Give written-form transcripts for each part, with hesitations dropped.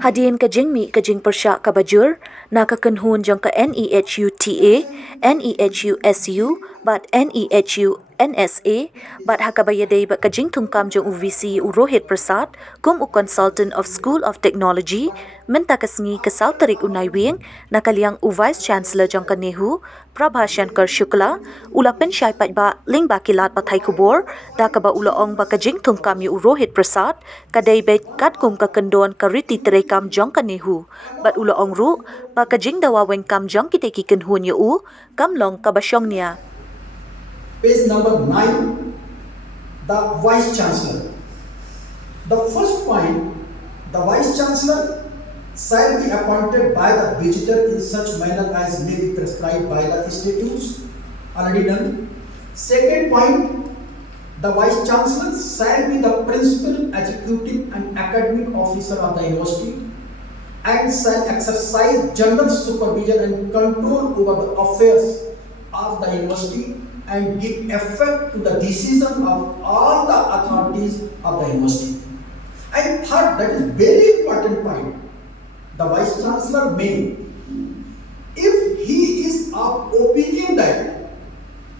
Hadin kajing mi kajing persya kabajur, nakakanhun jang ka NEHUTA, NEHUSU, bat NEHUNSA, bat hakabayaday ba kajing tungkam jang UVC Rohit Prasad, kum u consultant of School of Technology, mentakasngi kasaw tarik unaywing, nakaliang u Vice Chancellor jang ka Nehu, Prabha Shankar Shukla, ulapin syay ba ling bakilat patay kubor, da kaba ulaong ba kajing tungkam yu Rohit Prasad, kaday bet kat kum kakandon kariti terekam jang ka Nehu, bat ulaong ru, ba kajing dawaweng kam jang kiteki kenhun yu kamlong kabasyong niya. Page number 9, the Vice Chancellor. The first point, the Vice Chancellor shall be appointed by the visitor in such manner as may be prescribed by the statutes. Already done. Second point, the Vice Chancellor shall be the principal, executive and academic officer of the university and shall exercise general supervision and control over the affairs of the university and give effect to the decision of all the authorities of the university. And third, that is very important point, the Vice Chancellor may, if he is of opinion that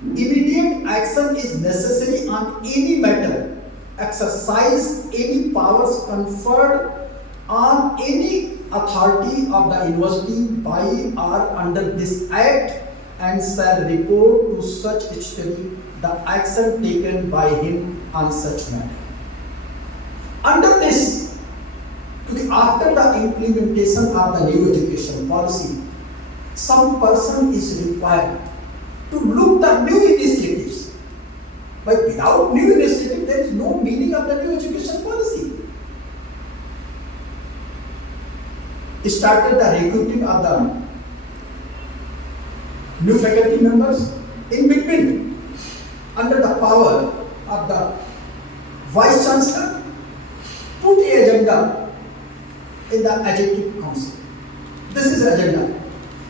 immediate action is necessary on any matter, exercise any powers conferred on any authority of the university by or under this act, and shall report to such extent the action taken by him on such matter. Under this, after the implementation of the new education policy, some person is required to look the new initiatives. But without new initiative, there is no meaning of the new education policy. It started the recruiting of the new faculty members. In between, under the power of the Vice Chancellor, put the agenda in the Executive Council. This is agenda.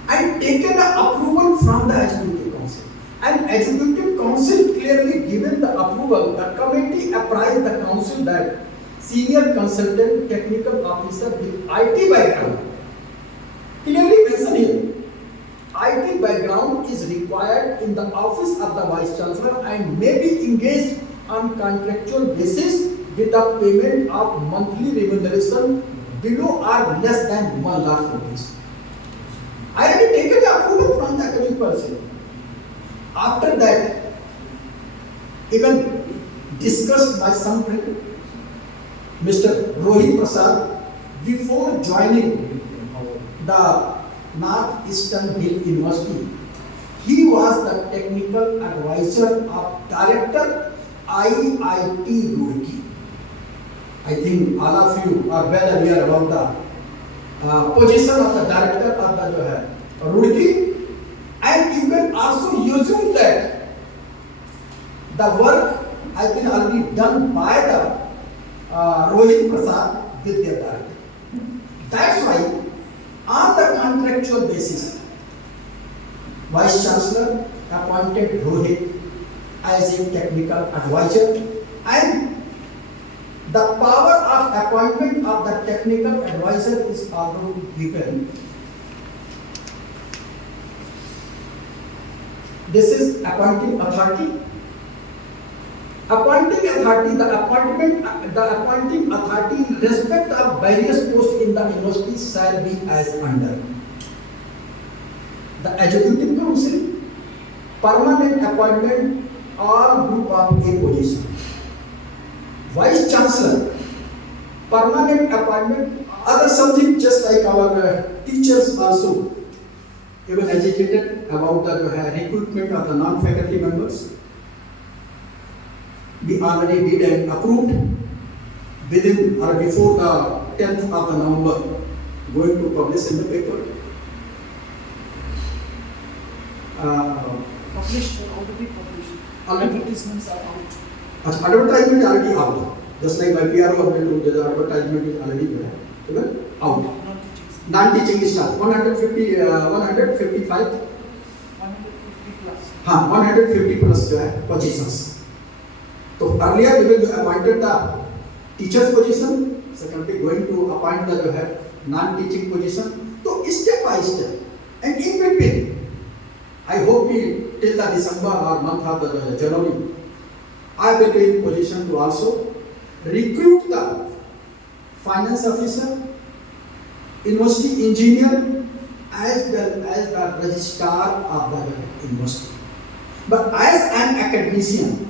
And taken the approval from the Executive Council. And Executive Council clearly given the approval. The committee apprised the Council that senior consultant technical officer with IT background, clearly mentioned here, IT background is required in the office of the Vice Chancellor and may be engaged on contractual basis with the payment of monthly remuneration below or less than 1 lakh rupees. I already taken the approval from the academic person. After that, even discussed by some friend, Mr. Rohit Prasad, before joining the Northeastern Hill University, he was the technical advisor of Director IIT Roorkee. I think all of you are well aware about the position of the Director of the Roorkee, and you can also assume that the work has been already done by the Rohit Prasad with their Director. That's why on the contractual basis, Vice Chancellor appointed Rohit as a technical advisor, and the power of appointment of the technical advisor is already given. This is appointing authority. Appointing authority, the appointing authority in respect of various posts in the university shall be as under. The Executive Council, permanent appointment, all group of A position. Vice Chancellor, permanent appointment, other subjects just like our teachers also, even educated about the recruitment of the non-faculty members. We already did and approved within or before the 10th of the November, going to publish in the paper. Published, already published. Advertisements are out. Advertisement already out. Just like my PRO update, the advertisement is already there. Even out. Non-teaching staff, 150, 155. 150 plus. 150 plus positions. So earlier we will appointed the teacher's position, secondly going to appoint the non-teaching position. So step by step, and in between, I hope till the December or month of the January, I will be in position to also recruit the finance officer, university engineer, as well as the registrar of the university. But as an academician,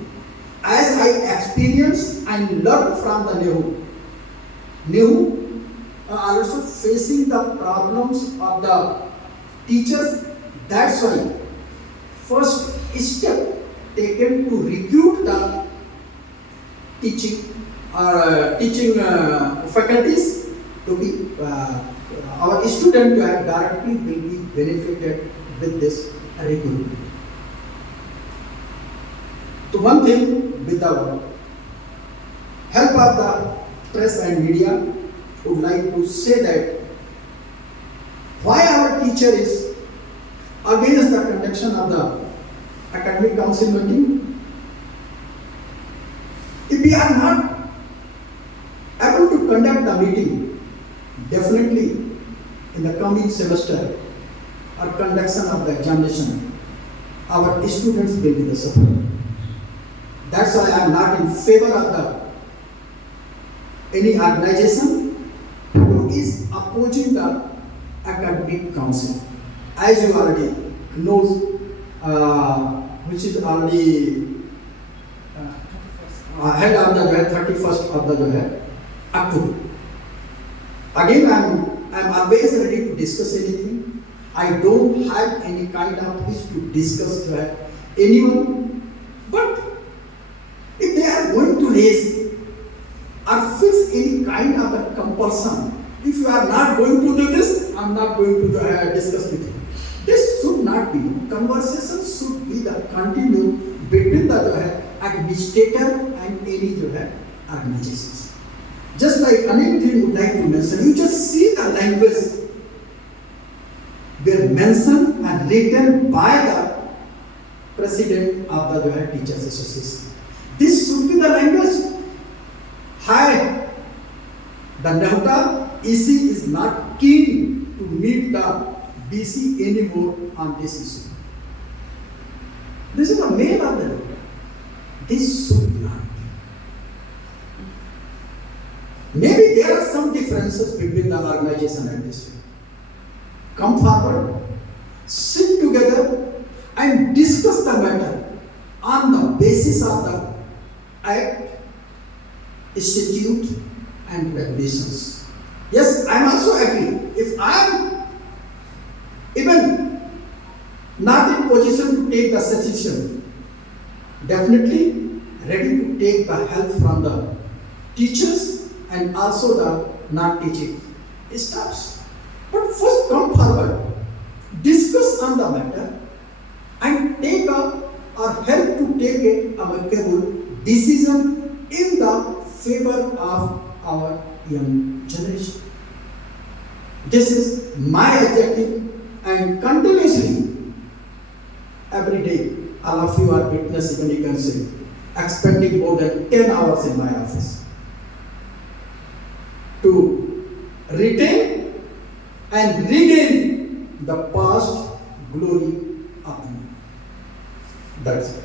as I experience and learn from the new are also facing the problems of the teachers. That's why first step taken to recruit the teaching faculties to be our student directly will be benefited with this recruitment. So one thing, with the help of the press and media, would like to say that why our teacher is against the conduction of the academic council meeting. If we are not able to conduct the meeting, definitely in the coming semester or conduction of the examination, our students will be the sufferer. That's why I am not in favor of any organization who is opposing the academic council. As you already know, which is already held on the 31st of the October. Again, I am always ready to discuss anything. I don't have any kind of wish to discuss to anyone, but if they are going to raise or fix any kind of a compulsion, if you are not going to do this, I am not going to discuss with you. This should not be. Conversation should be the continue between the administrator and any organizations. Just like anything would like to mention, you just see the language were mentioned and written by the president of the Teachers Association. This should be the language. Hi, the Nehta EC is not keen to meet the BC anymore on this issue. This is the main of the Nehta. This should not be. Maybe there are some differences between the organization and this. Come forward, sit together and discuss the matter on the basis of the Act, Statute and regulations. Yes, I am also agree. If I am even not in position to take the suggestion, definitely ready to take the help from the teachers and also the non-teaching staffs. But first come forward, discuss on the matter and take or help to take a amicable decision in the favor of our young generation. This is my objective, and continuously every day all of you are witnessing, you can say, expending more than 10 hours in my office to retain and regain the past glory of me. That's it.